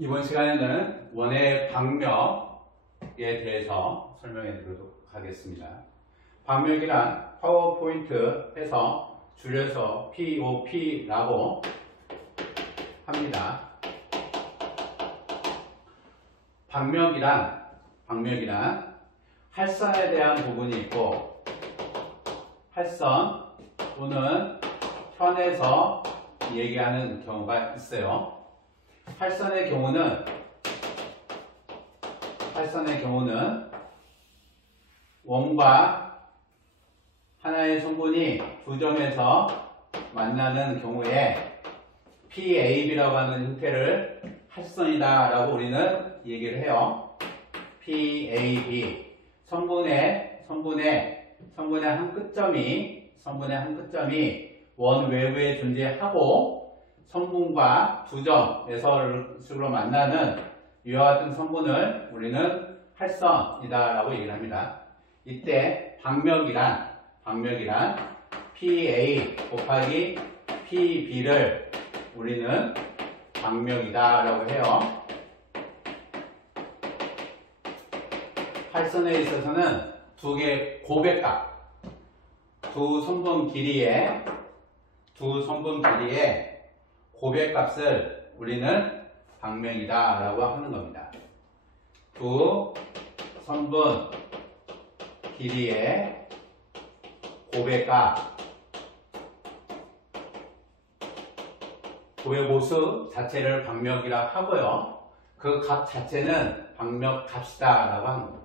이번 시간에는 원의 방명에 대해서 설명해 드리도록 하겠습니다. 방명이란 파워포인트 해서 줄여서 POP라고 합니다. 방명이란 할선에 대한 부분이 있고 할선 또는 현에서 얘기하는 경우가 있어요. 할선의 경우는 원과 하나의 성분이 두 점에서 만나는 경우에 PAB라고 하는 형태를 할선이다 라고 우리는 얘기를 해요. PAB 성분의 한 끝점이 원 외부에 존재하고 성분과 두 점에서 만나는 이와 같은 성분을 우리는 할선이다 라고 얘기를 합니다. 이때 방명이란 PA 곱하기 PB를 우리는 방명이다 라고 해요. 할선에 있어서는 두 개의 고백값, 두 성분 길이의 고백값을 우리는 방명이다 라고 하는 겁니다. 두 성분 길이의 고백값, 고백 모습 자체를 방명이라 하고요. 그 값 자체는 방명값이다 라고 하는 겁니다.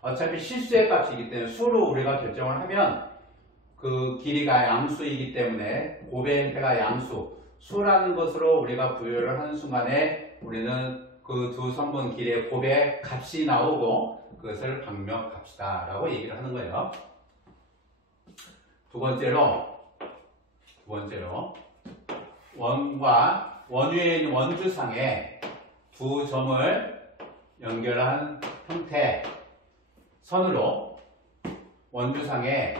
어차피 실수의 값이기 때문에 수로 우리가 결정을 하면 그 길이가 양수이기 때문에 고백 형태가 양수, 수라는 것으로 우리가 부여를 하는 순간에 우리는 그 두 성분 길이의 고백 값이 나오고 그것을 방명 값이다 라고 얘기를 하는 거예요. 두 번째로 원과 원위에 있는 원주상에 두 점을 연결한 형태 선으로 원주상에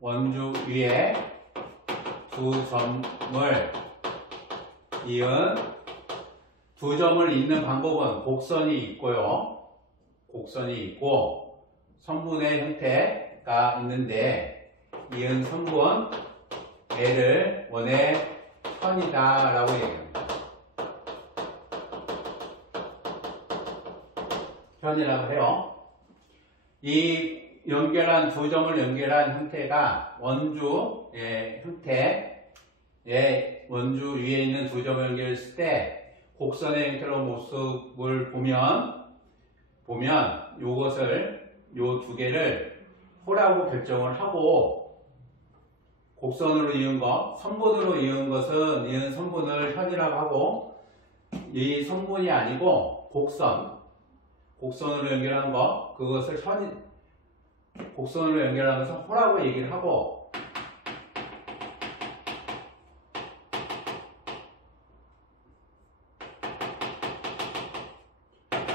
원주 위에 두 점을 이은 두 점을 잇는 방법은 곡선이 있고요. 곡선이 있고 성분의 형태가 있는데 이은 성분 L을 원의 현이다 라고 얘기합니다. 현이라고 해요. 이 두 점을 연결한 형태가 원주의 형태에 원주 위에 있는 두 점을 연결했을 때 곡선의 형태로 모습을 보면 요 두 개를 호라고 결정을 하고 곡선으로 이은 것, 성분으로 이은 것은 이은 성분을 현이라고 하고 이 성분이 아니고 곡선으로 연결한 것, 그것을 곡선으로 연결한 것은 호라고 얘기를 하고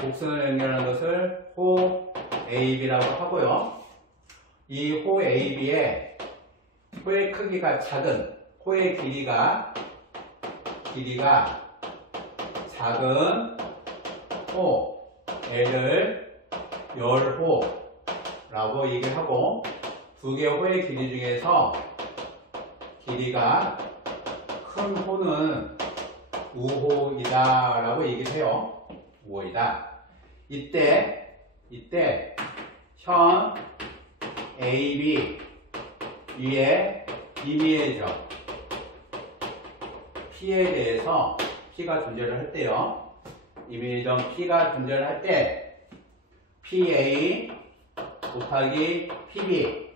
곡선으로 연결한 것을 호 AB라고 하고요. 이 호 AB에 호의 크기가 작은, 호의 길이가 작은 호 L을 열호라고 얘기를 하고 두 개의 호의 길이 중에서 길이가 큰 호는 우호이다 라고 얘기를 해요. 우호이다. 이때 현 AB 위에 임의의 점 P에 대해서 P가 존재를 할 때요. 임의의 점 P가 존재를 할 때 PA 곱하기 PB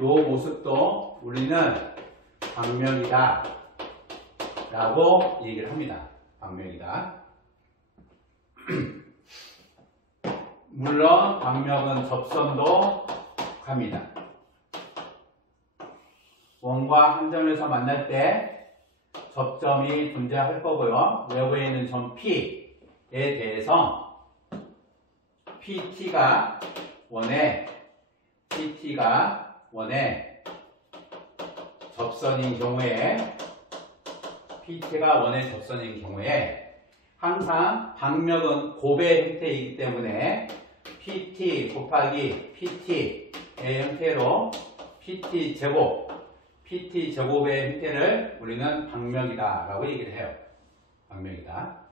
요 모습도 우리는 방명이다 라고 얘기를 합니다. 방명이다. 물론 방명은 접선도 갑니다. 원과 한 점에서 만날 때 접점이 존재할 거고요. 외부에 있는 점 P에 대해서 PT가 원에 접선인 경우에 PT가 원의 접선인 경우에 항상 방명은 곱의 형태이기 때문에 PT 곱하기 PT의 형태로 PT 제곱의 형태를 우리는 방명이다 라고 얘기를 해요. 방명이다.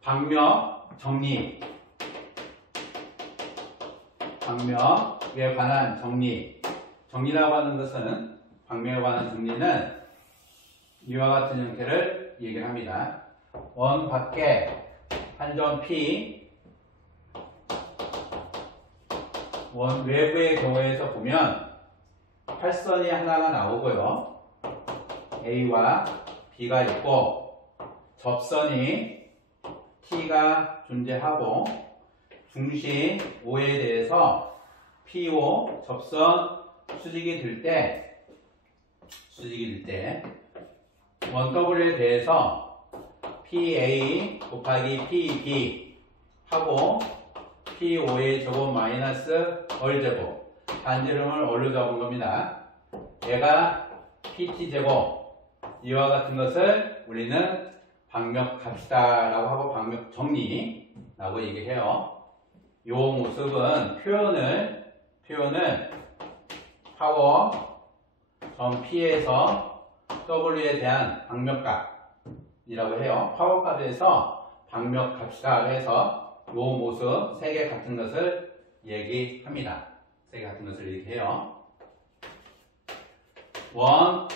방명 정리. 방명에 관한 정리. 정리라고 하는 것은, 방명에 관한 정리는 이와 같은 형태를 얘기를 합니다. 원 밖에 한 점 P, 원 외부의 경우에서 보면 팔선이 하나가 나오고요. A와 B가 있고, 접선이 T가 존재하고, 중심 O에 대해서 PO 접선 수직이 될 때 원 W에 대해서 PA 곱하기 PB 하고 PO의 제곱 마이너스 얼제곱, 반지름을 얼로 잡은 겁니다. 얘가 PT 제곱, 이와 같은 것을 우리는 방명합시다 라고 하고 방명 정리라고 얘기해요. 이 모습은 표현을 파워 점 P에서 W에 대한 방명값이라고 해요. 파워값에서 방명합시다 해서 이 모습 세 개 같은 것을 얘기합니다. 세 개 같은 것을 얘기해요. 원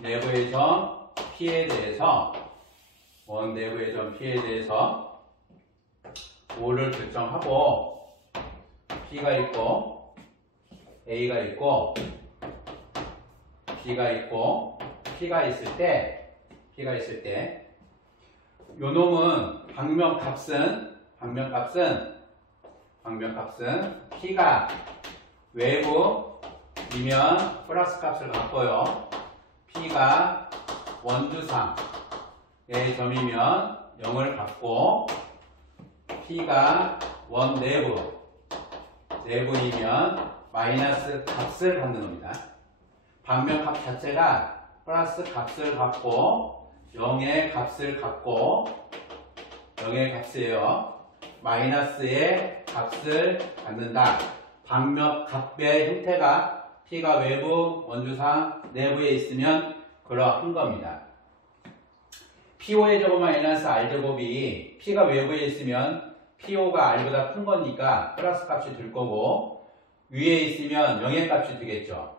내부의 점 P에 대해서, 원 내부의 점 P에 대해서 O를 결정하고, P가 있고 A가 있고 B가 있고 P가 있을 때 요 놈은 방명값은 P가 외부이면 플러스 값을 갖고요. P가 원주상의 점이면 0을 갖고, P가 원 내부이면 마이너스 값을 갖는 겁니다. 방명값 자체가 플러스 값을 갖고 0의 값을 갖고, 0의 값이에요. 마이너스의 값을 갖는다. 방명값의 형태가 P가 외부, 원주상, 내부에 있으면 그러한 겁니다. PO의 제곱 마이너스 R제곱이 P가 외부에 있으면 PO가 R보다 큰 거니까 플러스 값이 될 거고, 위에 있으면 0의 값이 되겠죠.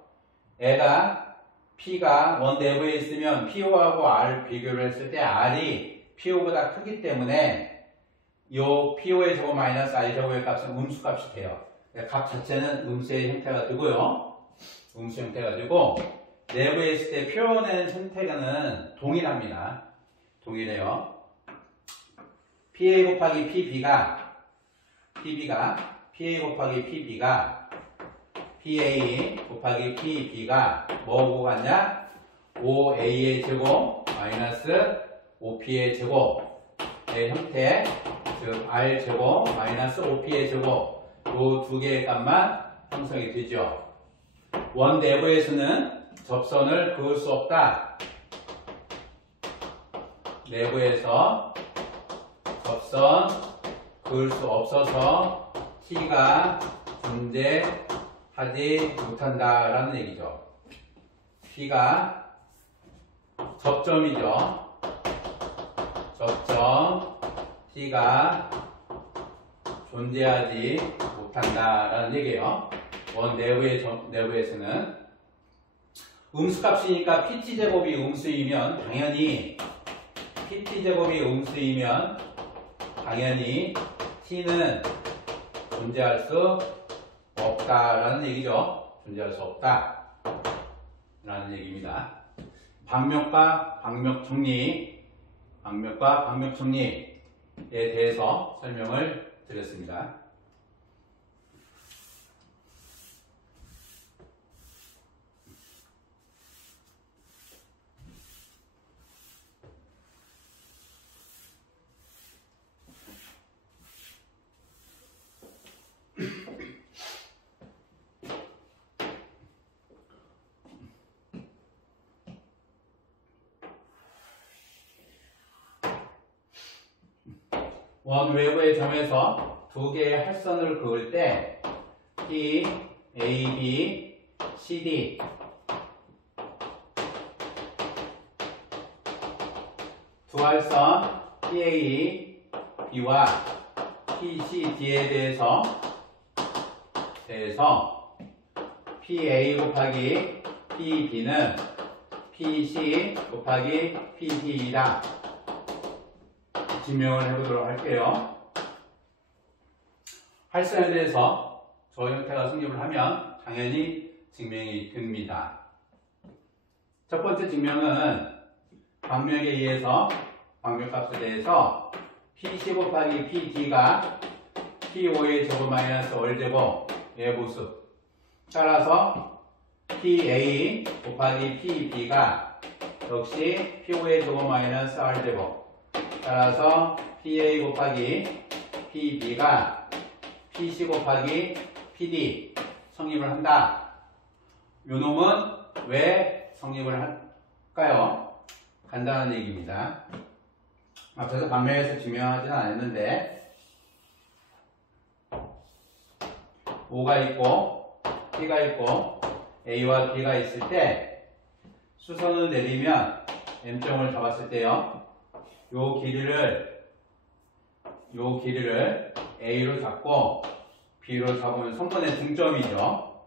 애가 P가 원 내부에 있으면 PO하고 R 비교를 했을 때 R이 PO보다 크기 때문에 요 PO의 제곱 마이너스 R제곱의 값은 음수값이 돼요. 값 자체는 음수의 형태가 되고요. 음수 형태가 되고, 내부에 있을 때 표현의 형태는 동일합니다. 동일해요. PA 곱하기 PB가 PA 곱하기 PB가 뭐하고 같냐? 5A의 제곱 마이너스 5P의 제곱의 형태, 즉 R제곱 마이너스 5P의 제곱, 요 두 개의 값만 형성이 되죠. 원 내부에서는 접선을 그을 수 없다. 내부에서 접선 그을 수 없어서 T가 존재하지 못한다라는 얘기죠. T가 접점이죠. 접점 T가 존재하지 못한다라는 얘기예요. 원 내부에서는 음수값이니까 PT제곱이 음수이면 당연히 T는 존재할 수 없다라는 얘기죠. 존재할 수 없다 라는 얘기입니다. 방명과 방명 정리에 대해서 설명을 드렸습니다. 원 외부의 점에서 두 개의 할선을 그을 때 P, A, B, C, D 두 할선 PA, B와 PC, D에 대해서 PA 곱하기 PB는 PC 곱하기 PD이다. 증명을 해보도록 할게요. 할선에 대해서 저 형태가 성립을 하면 당연히 증명이 됩니다. 첫 번째 증명은 방명에 의해서 방명값에 대해서 PC 곱하기 PD가 P5의 제곱 마이너스 R제곱의 모습. 따라서 PA 곱하기 PB가 역시 P5의 제곱 마이너스 R제곱. 따라서 PA 곱하기 PB가 PC 곱하기 PD 성립을 한다. 요 놈은 왜 성립을 할까요? 간단한 얘기입니다. 앞에서 방명에서 증명하지는 않았는데 O가 있고 P가 있고 A와 B가 있을 때 수선을 내리면 M점을 잡았을 때요. 요 길이를 A로 잡고 B로 잡으면 성분의 중점이죠.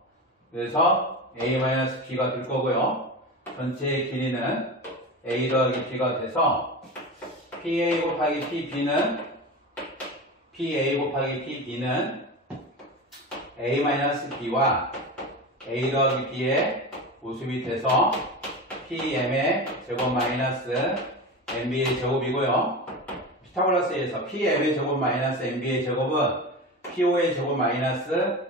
그래서 A-B가 될 거고요. 전체의 길이는 A 더하기 B가 돼서 PA 곱하기 PB는 A-B와 A 더하기 B의 모습이 돼서 PM의 제곱 마이너스 MB의 제곱이고요. 피타고라스에서 PM의 제곱 마이너스 MB의 제곱은 P5의 제곱 마이너스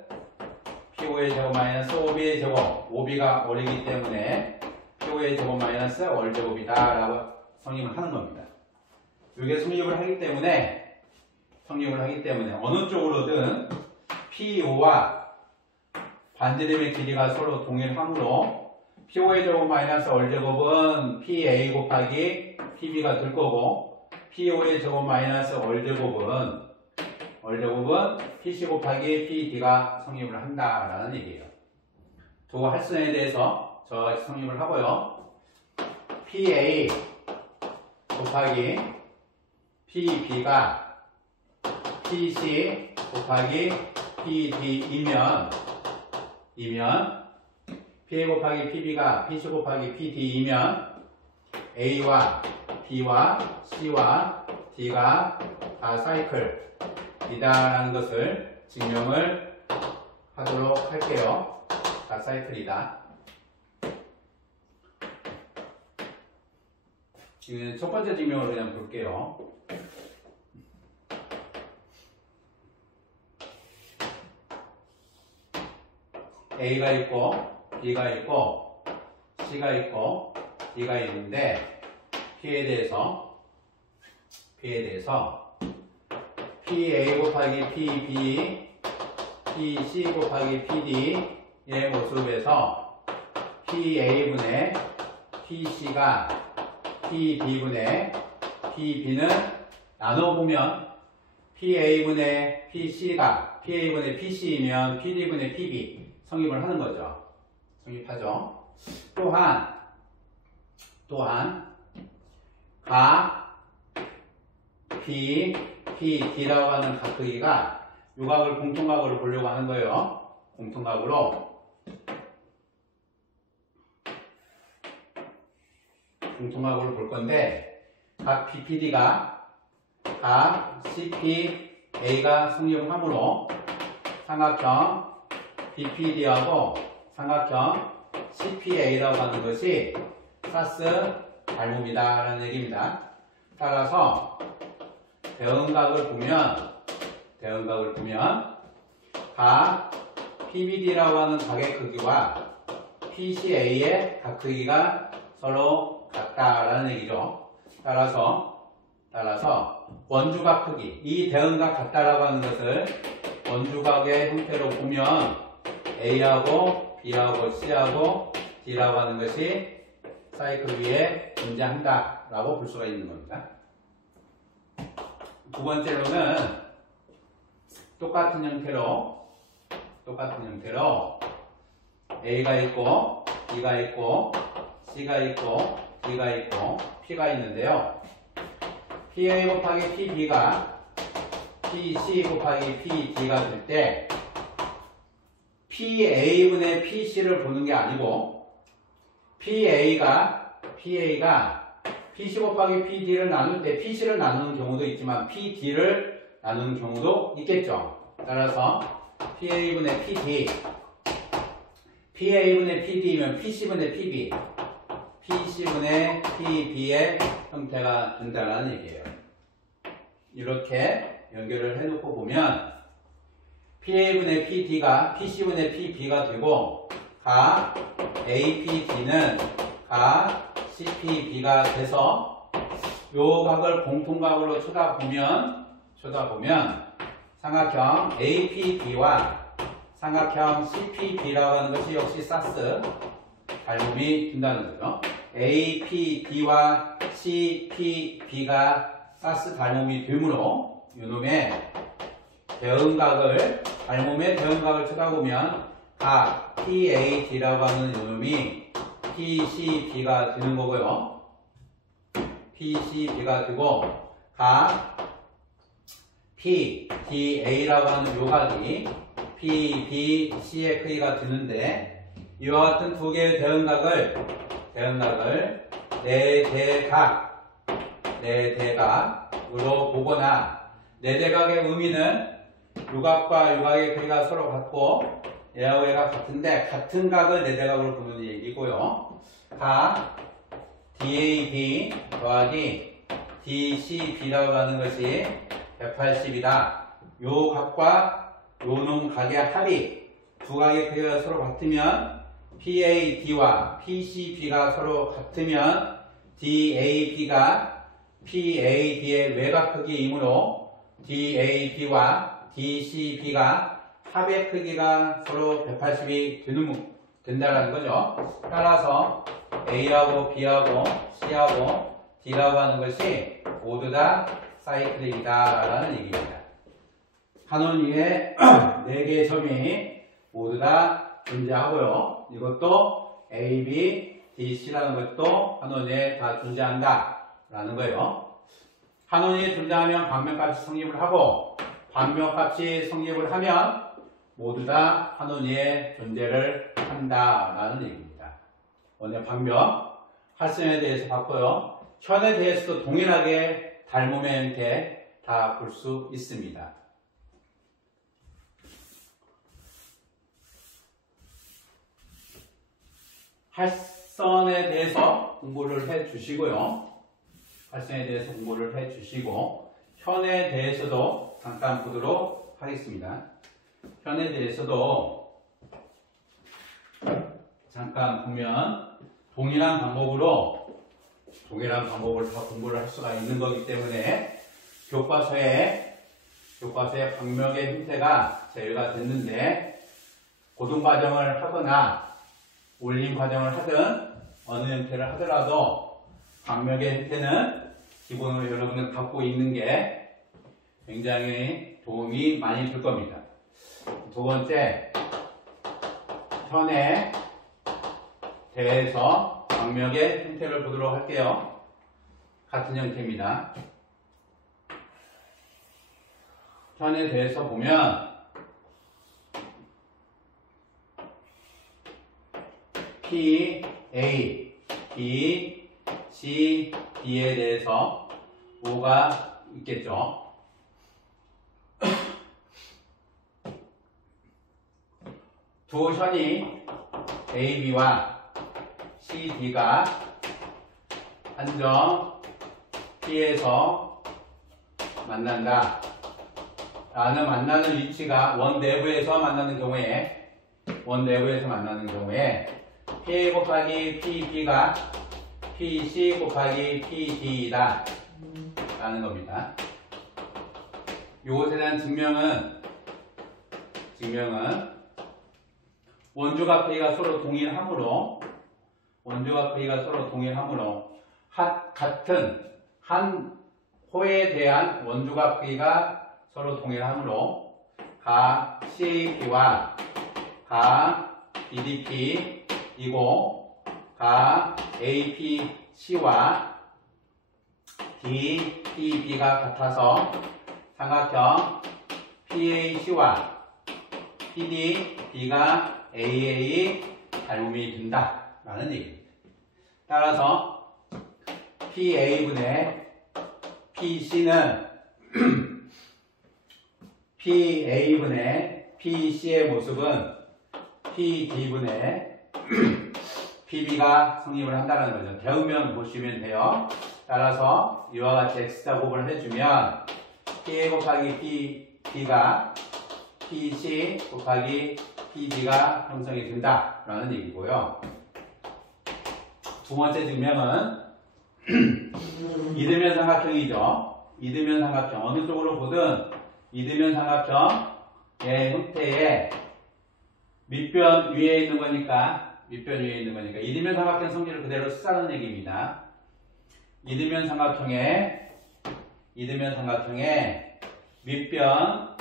OB의 제곱, OB가 R이기 때문에 P5의 제곱 마이너스 R제곱이다 라고 성립을 하는 겁니다. 이게 성립을 하기 때문에 어느 쪽으로든 P5와 반지름의 길이가 서로 동일하므로 P5의 제곱 마이너스 R제곱은 PA 곱하기 PB가 될 거고 P5의 제곱 마이너스 R제곱은 PC 곱하기 PD가 성립을 한다라는 얘기예요. 두 할선에 대해서 저같이 성립을 하고요. PA 곱하기 PB가 PC 곱하기 PD이면 PA 곱하기 PB가 PC 곱하기 PD이면 A와 B와 C와 D가 다 사이클이다라는 것을 증명을 하도록 할게요. 다 사이클이다. 지금 첫 번째 증명을 그냥 볼게요. A가 있고 B가 있고 C가 있고 D가 있는데 P에 대해서 PA 곱하기 PB, PC 곱하기 PD의 모습에서 PA분의 PC가 PD분의 PB는 나눠보면 PA분의 PC가 PA분의 PC이면 PD분의 PB 성립을 하는 거죠. 성립하죠. 또한 가 PD라고 하는 각 크기가 요각을 공통각으로 보려고 하는 거예요. 공통각으로 볼 건데 각 BPD가 각 CPA가 성립을 하므로 삼각형 BPD하고 삼각형 CPA라고 하는 것이 사스 발목이다라는 얘기입니다. 따라서 대응각을 보면 각 PBD라고 하는 각의 크기와 PCA의 각 크기가 서로 같다라는 얘기죠. 따라서 원주각 크기, 이 대응각 같다라고 하는 것을 원주각의 형태로 보면 A하고 B하고 C하고 D라고 하는 것이 사이클 위에 존재한다라고 볼 수가 있는 겁니다. 두 번째로는 똑같은 형태로 A가 있고 B가 있고 C가 있고 D가 있고 P가 있는데요. PA 곱하기 PB가 PC 곱하기 PD가 될 때 PA분의 PC를 보는 게 아니고 PA가 PC 곱하기 PD를 나눌 때 PC를 나누는 경우도 있지만 PD를 나누는 경우도 있겠죠. 따라서 PA분의 PD PA분의 PD면 PC분의 PB PC분의 PB의 형태가 된다는 얘기예요. 이렇게 연결을 해놓고 보면 PA분의 PD가 PC분의 PB가 되고 가 APD는 가 CPB가 돼서 요 각을 공통각으로 쳐다보면 삼각형 APB와 삼각형 CPB라고 하는 것이 역시 사스 닮음이 든다는 거죠. APB와 CPB가 사스 닮음이 되므로 요놈의 닮음의 대응각을 쳐다보면 각 PAD라고 하는 요놈이 PCB가 되는 거고요. PCB가 되고 각 PDA라고 하는 요각이 PBCFE가 되는데 이와 같은 두 개의 대응각을 네대각으로 보거나 네대각의 의미는 요각과 요각의 크기가 서로 같고 얘하고 얘가 같은데 같은 각을 네대각으로 보는 얘기고요. 각 DAB 더하기 DCB라고 하는 것이 180이다. 요 각과 요놈 각의 합이 두 각의 크기가 서로 같으면 PAD와 PCB가 서로 같으면 DAB가 PAD의 외곽 크기이므로 DAB와 DCB가 합의 크기가 서로 180이 된다는 거죠. 따라서 A하고 B하고 C하고 D라고 하는 것이 모두 다 사이클릭이다 라는 얘기입니다. 한원 위에 4개의 점이 모두 다 존재하고요. 이것도 A, B, D, C라는 것도 한원에 다 존재한다 라는 거예요. 한원이 존재하면 반면값이 성립을 하고 반면값이 성립을 하면 모두 다 한원위에 존재를 한다 라는 얘기입니다. 오늘 반면 활성에 대해서 봤고요. 현에 대해서도 동일하게 닮음의 형태 다 볼 수 있습니다. 활선에 대해서 공부를 해 주시고요. 활성에 대해서 공부를 해 주시고 현에 대해서도 잠깐 보도록 하겠습니다. 현에 대해서도 잠깐 보면 동일한 방법으로 다 공부를 할 수가 있는 거기 때문에 교과서에 방명의 형태가 제외가 됐는데 고등과정을 하거나 올림 과정을 하든 어느 형태를 하더라도 방명의 형태는 기본으로 여러분은 갖고 있는 게 굉장히 도움이 많이 될 겁니다. 두 번째, 현에 대해서 방명의 형태를 보도록 할게요. 같은 형태입니다. 현에 대해서 보면 P, A, B, C, D에 대해서 뭐가 있겠죠. 두 현이 A, B와 C, D가 한 점 P에서 만난다. 라는 만나는 위치가 원 내부에서 만나는 경우에 P 곱하기 PB가 PC 곱하기 PD이다 라는 겁니다. 이것에 대한 증명은 원주각 크기가 서로 동일하므로 같은 한 호에 대한 원주각 크기가 서로 동일하므로 각 CAP와 각 BDP이고 각 APC와 DPB가 같아서 삼각형 PAC와 PDB가 AA 닮음이 든다라는 얘기입니다. 따라서 PA분의 PC는 PA분의 PC의 모습은 PD분의 PB가 성립을 한다는 거죠. 대응면 보시면 돼요. 따라서 이와 같이 X자곱을 해주면 PA 곱하기 PB가 PC 곱하기 PB가 형성이 된다라는 얘기고요. 두 번째 증명은 이등변 삼각형이죠. 이등변 삼각형 어느 쪽으로 보든 이등변 삼각형의 형태에 밑변 위에 있는 거니까 이등변 삼각형 성질을 그대로 쓰자는 얘기입니다. 이등변 삼각형에 밑변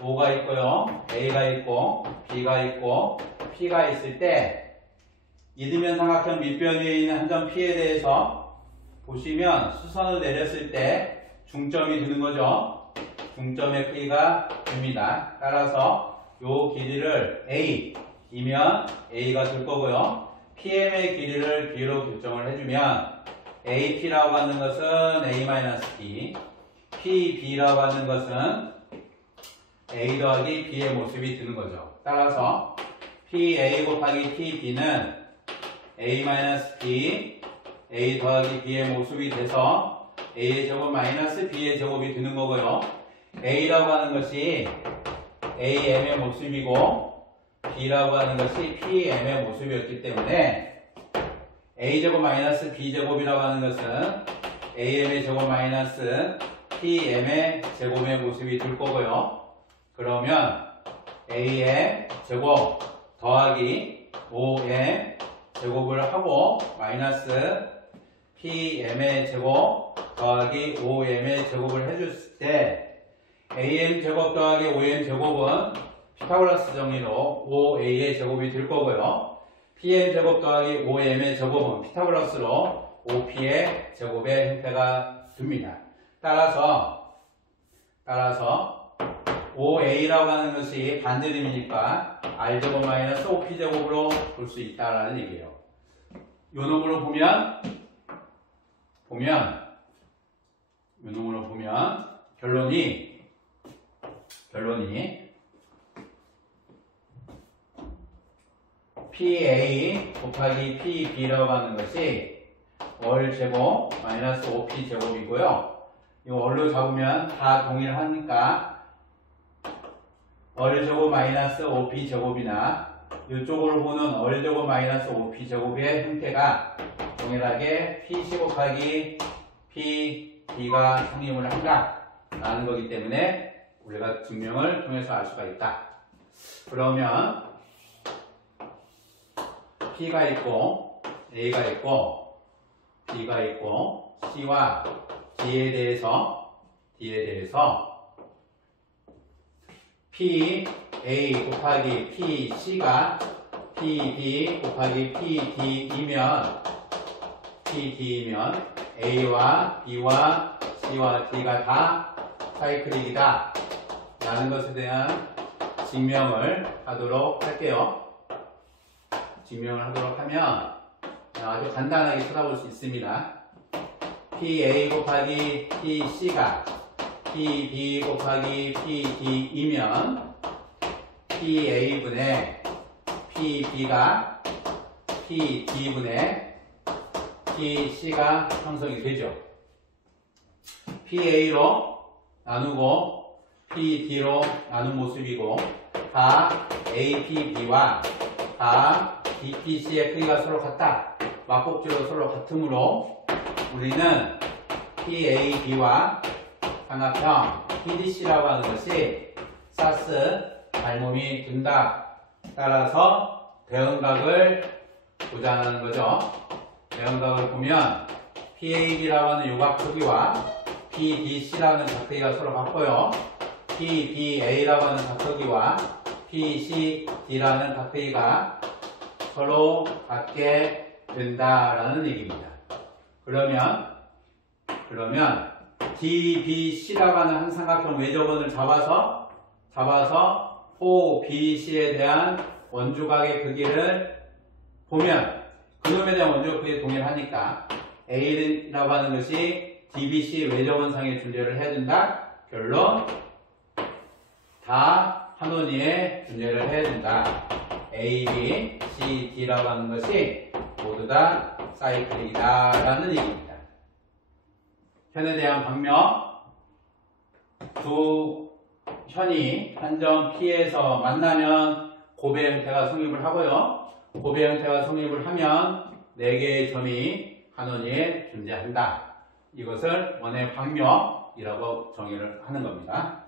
O가 있고요, A가 있고, B가 있고, P가 있을 때 이등변 삼각형 밑변 위에 있는 한 점 P에 대해서 보시면 수선을 내렸을 때 중점이 드는 거죠. 중점의 크기가 됩니다. 따라서 요 길이를 A이면 A가 될 거고요. PM의 길이를 B로 결정을 해주면 AP라고 하는 것은 A-B, PB라고 하는 것은 A 더하기 B의 모습이 드는 거죠. 따라서 PA 곱하기 PB는 A-B, A 더하기 B의 모습이 돼서 A의 제곱 마이너스 B의 제곱이 되는 거고요. A라고 하는 것이 AM의 모습이고 B라고 하는 것이 PM의 모습이었기 때문에 A제곱 마이너스 B제곱이라고 하는 것은 AM의 제곱 마이너스 PM의 제곱의 모습이 될 거고요. 그러면 A의 제곱 더하기 5M 제곱을 하고 마이너스 PM의 제곱 더하기 5M의 제곱을 해줬을 때 AM 제곱 더하기 5M 제곱은 피타고라스 정리로 5A의 제곱이 될 거고요. PM 제곱 더하기 5M의 제곱은 피타고라스로 5P의 제곱의 형태가 됩니다. 따라서 5A라고 하는 것이 반지름이니까 R제곱 마이너스 5P제곱으로 볼 수 있다라는 얘기예요. 요 놈으로 보면 결론이 PA 곱하기 PB라고 하는 것이 월제곱 마이너스 5P제곱이고요. 이거 월로 잡으면 다 동일하니까 월제곱 마이너스 5P제곱이나 이쪽으로 보는 월제곱 마이너스 5P제곱의 형태가 동일하게 PC 곱하기 PB가 성립을 한다라는 거기 때문에 우리가 증명을 통해서 알 수가 있다. 그러면 P가 있고 A가 있고 B가 있고 C와 D에 대해서 PA 곱하기 PC가 PB 곱하기 PD이면 A와 B와 C와 D가 다 사이클릭이다 라는 것에 대한 증명을 하도록 할게요. 증명을 하도록 하면 아주 간단하게 쳐다볼 수 있습니다. PA 곱하기 PC가 PB 곱하기 PD이면 PA분의 PB가 PD분의 PC가 형성이 되죠. PA로 나누고 PD로 나눈 모습이고 각 APB와 각 DPC의 크기가 서로 같다. 막곡지로 서로 같으므로 우리는 PAB와 삼각형 PDC라고 하는 것이 사스 닮음이 된다. 따라서 대응각을 보자는 거죠. 대응각을 보면 PAB라고 하는 요각 크기와 PBC라는 각도기가 서로 같고요. PBA라고 하는 각도기와 PCD라는 각도기가 서로 같게 된다라는 얘기입니다. 그러면 DBC라고 하는 한 삼각형 외접원을 잡아서 OBC에 대한 원주각의 크기를 보면 그놈에 대한 원주각 크기에 동일하니까 A라고 하는 것이 DBC 외접원상에 존재를 해야 된다. 결론 다 한원위에 존재를 해야 된다. A, B, C, D라고 하는 것이 모두 다 사이클이다 라는 얘기입니다. 현에 대한 방명 두 현이 한 점 P에서 만나면 고배 형태가 성립을 하고요. 고배 형태가 성립을 하면 4개의 점이 한원위에 존재한다. 이것을 원의 방명이라고 정의를 하는 겁니다.